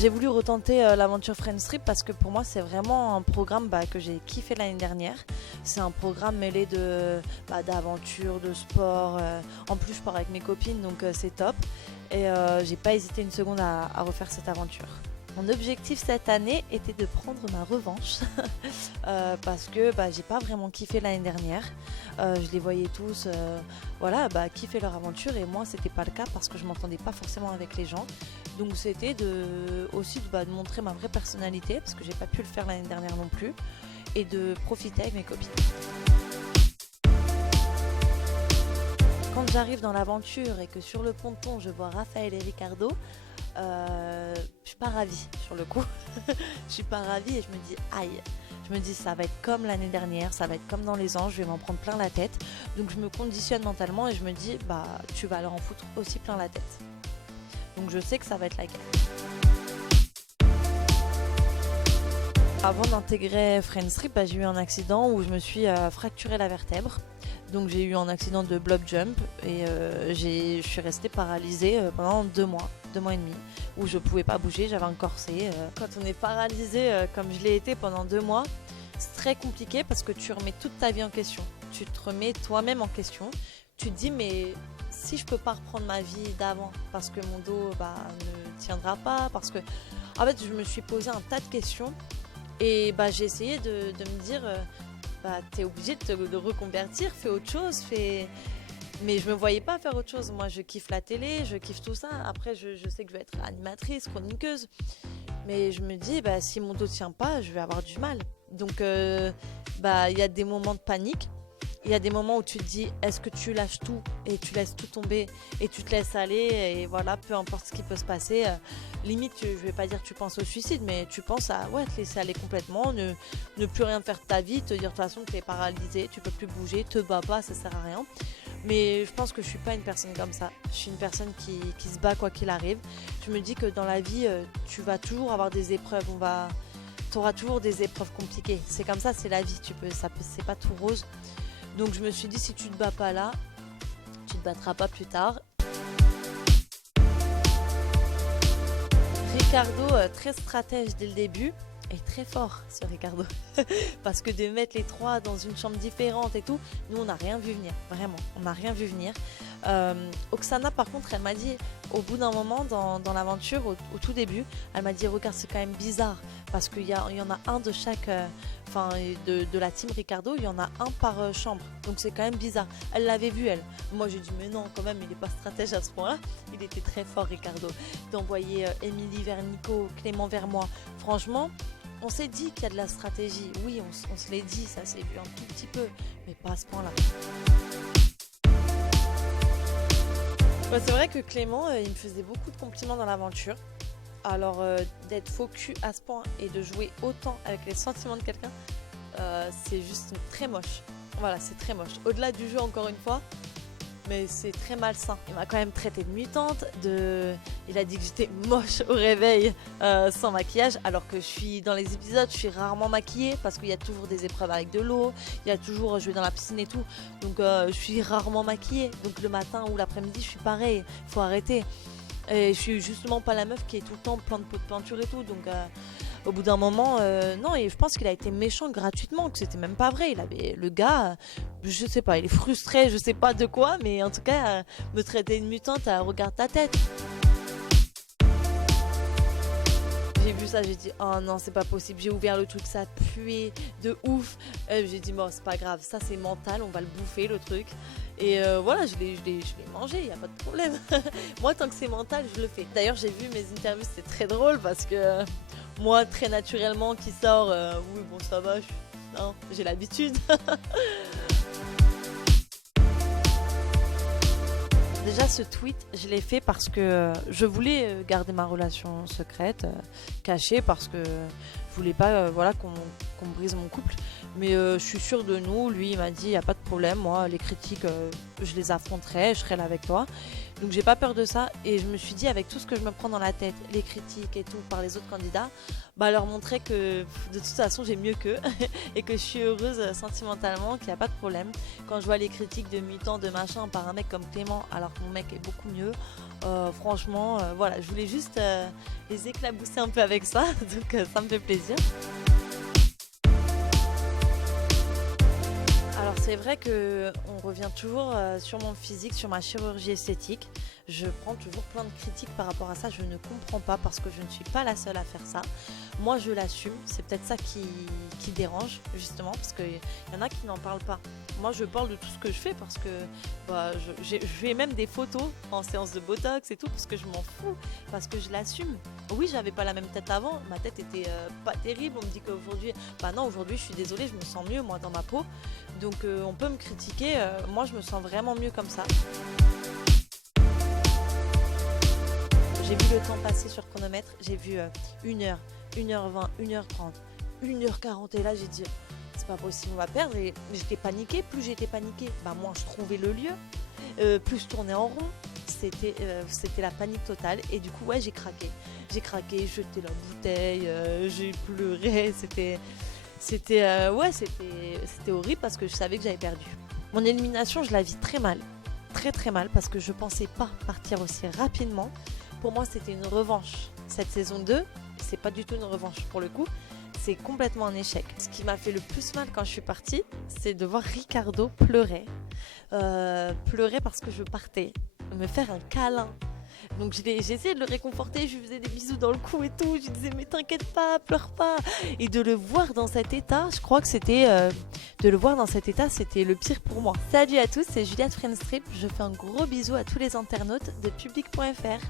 J'ai voulu retenter l'aventure Friends Trip parce que pour moi c'est vraiment un programme que j'ai kiffé l'année dernière. C'est un programme mêlé d'aventure, de sport. En plus je pars avec mes copines donc c'est top. Et j'ai pas hésité une seconde à refaire cette aventure. Mon objectif cette année était de prendre ma revanche parce que j'ai pas vraiment kiffé l'année dernière. Je les voyais tous kiffer leur aventure et moi c'était pas le cas parce que je m'entendais pas forcément avec les gens. Donc c'était de montrer ma vraie personnalité parce que j'ai pas pu le faire l'année dernière non plus et de profiter avec mes copines. Quand j'arrive dans l'aventure et que sur le ponton je vois Raphaël et Ricardo, je suis pas ravie sur le coup. Je suis pas ravie et je me dis aïe. Je me dis ça va être comme l'année dernière, ça va être comme dans les anges, je vais m'en prendre plein la tête. Donc je me conditionne mentalement et je me dis tu vas leur en foutre aussi plein la tête. Donc je sais que ça va être la guerre. Avant d'intégrer Friends Trip, j'ai eu un accident où je me suis fracturé la vertèbre. Donc j'ai eu un accident de blob jump et je suis restée paralysée pendant 2 mois et demi, où je pouvais pas bouger, j'avais un corset. Quand on est paralysé comme je l'ai été pendant 2 mois, c'est très compliqué parce que tu remets toute ta vie en question. Tu te remets toi-même en question. Tu te dis mais si je peux pas reprendre ma vie d'avant parce que mon dos ne tiendra pas, parce que en fait je me suis posé un tas de questions et j'ai essayé de me dire t'es obligé de reconvertir, fais autre chose, mais je me voyais pas faire autre chose. Moi je kiffe la télé, je kiffe tout ça. Après je sais que je vais être animatrice, chroniqueuse, mais je me dis si mon dos tient pas, je vais avoir du mal. Donc y a des moments de panique. Il y a des moments où tu te dis est-ce que tu lâches tout et tu laisses tout tomber et tu te laisses aller et voilà, peu importe ce qui peut se passer, limite je vais pas dire que tu penses au suicide, mais tu penses à te laisser aller complètement, ne plus rien faire de ta vie, te dire de toute façon que tu es paralysé, tu peux plus bouger, te bats pas, ça sert à rien. Mais je pense que je suis pas une personne comme ça, je suis une personne qui se bat quoi qu'il arrive. Je me dis que dans la vie tu vas toujours avoir des épreuves, t'auras toujours des épreuves compliquées, c'est comme ça, c'est la vie, c'est pas tout rose. Donc je me suis dit si tu te bats pas là, tu te battras pas plus tard. Ricardo, très stratège dès le début, est très fort ce Ricardo. Parce que de mettre les 3 dans une chambre différente et tout, nous on n'a rien vu venir, vraiment, on n'a rien vu venir. Oksana par contre elle m'a dit au bout d'un moment dans l'aventure, au tout début, elle m'a dit regarde c'est quand même bizarre parce qu'il y en a un de chaque, de la team Ricardo, il y en a un par chambre, donc c'est quand même bizarre. Elle l'avait vu elle, moi j'ai dit mais non quand même il n'est pas stratège à ce point là, il était très fort Ricardo, d'envoyer Émilie vers Nico, Clément vers moi, franchement on s'est dit qu'il y a de la stratégie, oui on se l'est dit, ça s'est vu un tout petit peu, mais pas à ce point là. C'est vrai que Clément, il me faisait beaucoup de compliments dans l'aventure. Alors d'être focus à ce point et de jouer autant avec les sentiments de quelqu'un, c'est juste très moche. Voilà, c'est très moche. Au-delà du jeu encore une fois, mais c'est très malsain. Il m'a quand même traité de mutante, il a dit que j'étais moche au réveil sans maquillage, alors que dans les épisodes, je suis rarement maquillée parce qu'il y a toujours des épreuves avec de l'eau, il y a toujours, je vais dans la piscine et tout, donc je suis rarement maquillée. Donc le matin ou l'après-midi, je suis pareil, il faut arrêter. Et je suis justement pas la meuf qui est tout le temps plein de pots de peinture et tout, donc au bout d'un moment, non, et je pense qu'il a été méchant gratuitement, que c'était même pas vrai. Le gars, je sais pas, il est frustré, je sais pas de quoi, mais en tout cas, me traiter de mutante, regarde ta tête. J'ai vu ça, j'ai dit oh non c'est pas possible, j'ai ouvert le truc, ça puait de ouf. J'ai dit bon c'est pas grave, ça c'est mental, on va le bouffer le truc. Et voilà, je l'ai mangé, y a pas de problème. Moi tant que c'est mental, je le fais. D'ailleurs j'ai vu mes interviews, c'est très drôle parce que moi très naturellement qui sort, oui bon ça va, non, j'ai l'habitude. Déjà ce tweet, je l'ai fait parce que je voulais garder ma relation secrète, cachée, parce que je voulais pas qu'on brise mon couple. Mais je suis sûre de nous. Lui, il m'a dit, il n'y a pas de problème. Moi, les critiques, je les affronterai, je serai là avec toi. Donc, j'ai pas peur de ça. Et je me suis dit, avec tout ce que je me prends dans la tête, les critiques et tout, par les autres candidats, leur montrer que de toute façon, j'ai mieux qu'eux et que je suis heureuse sentimentalement, qu'il n'y a pas de problème. Quand je vois les critiques de mutant, de machin, par un mec comme Clément, alors que mon mec est beaucoup mieux, franchement, voilà, je voulais juste les éclabousser un peu avec ça. Donc, ça me fait plaisir. Alors c'est vrai qu'on revient toujours sur mon physique, sur ma chirurgie esthétique. Je prends toujours plein de critiques par rapport à ça. Je ne comprends pas parce que je ne suis pas la seule à faire ça. Moi je l'assume. C'est peut-être ça qui dérange justement parce qu'il y en a qui n'en parlent pas. Moi je parle de tout ce que je fais parce que je fais même des photos en séance de botox et tout parce que je m'en fous, parce que je l'assume. Oui, j'avais pas la même tête avant. Ma tête était pas terrible. On me dit qu'aujourd'hui, non, aujourd'hui je suis désolée, je me sens mieux moi dans ma peau. Donc on peut me critiquer, moi je me sens vraiment mieux comme ça. J'ai vu le temps passer sur chronomètre, j'ai vu 1h, 1h20, 1h30, 1h40 et là j'ai dit c'est pas possible, on va perdre. Et j'étais paniquée, plus j'étais paniquée, moins je trouvais le lieu, plus je tournais en rond. C'était la panique totale et du coup ouais j'ai craqué, j'ai jeté la bouteille, j'ai pleuré, c'était horrible parce que je savais que j'avais perdu. Mon élimination, je la vis très mal, très très mal parce que je pensais pas partir aussi rapidement. Pour moi, c'était une revanche. Cette saison 2, c'est pas du tout une revanche pour le coup, c'est complètement un échec. Ce qui m'a fait le plus mal quand je suis partie, c'est de voir Ricardo pleurer. Pleurer parce que je partais, me faire un câlin. Donc j'ai essayé de le réconforter, je lui faisais des bisous dans le cou et tout, je lui disais mais t'inquiète pas, pleure pas. Et de le voir dans cet état, je crois que c'était le pire pour moi. Salut à tous, c'est Julia de Friendstrip, je fais un gros bisou à tous les internautes de Public.fr.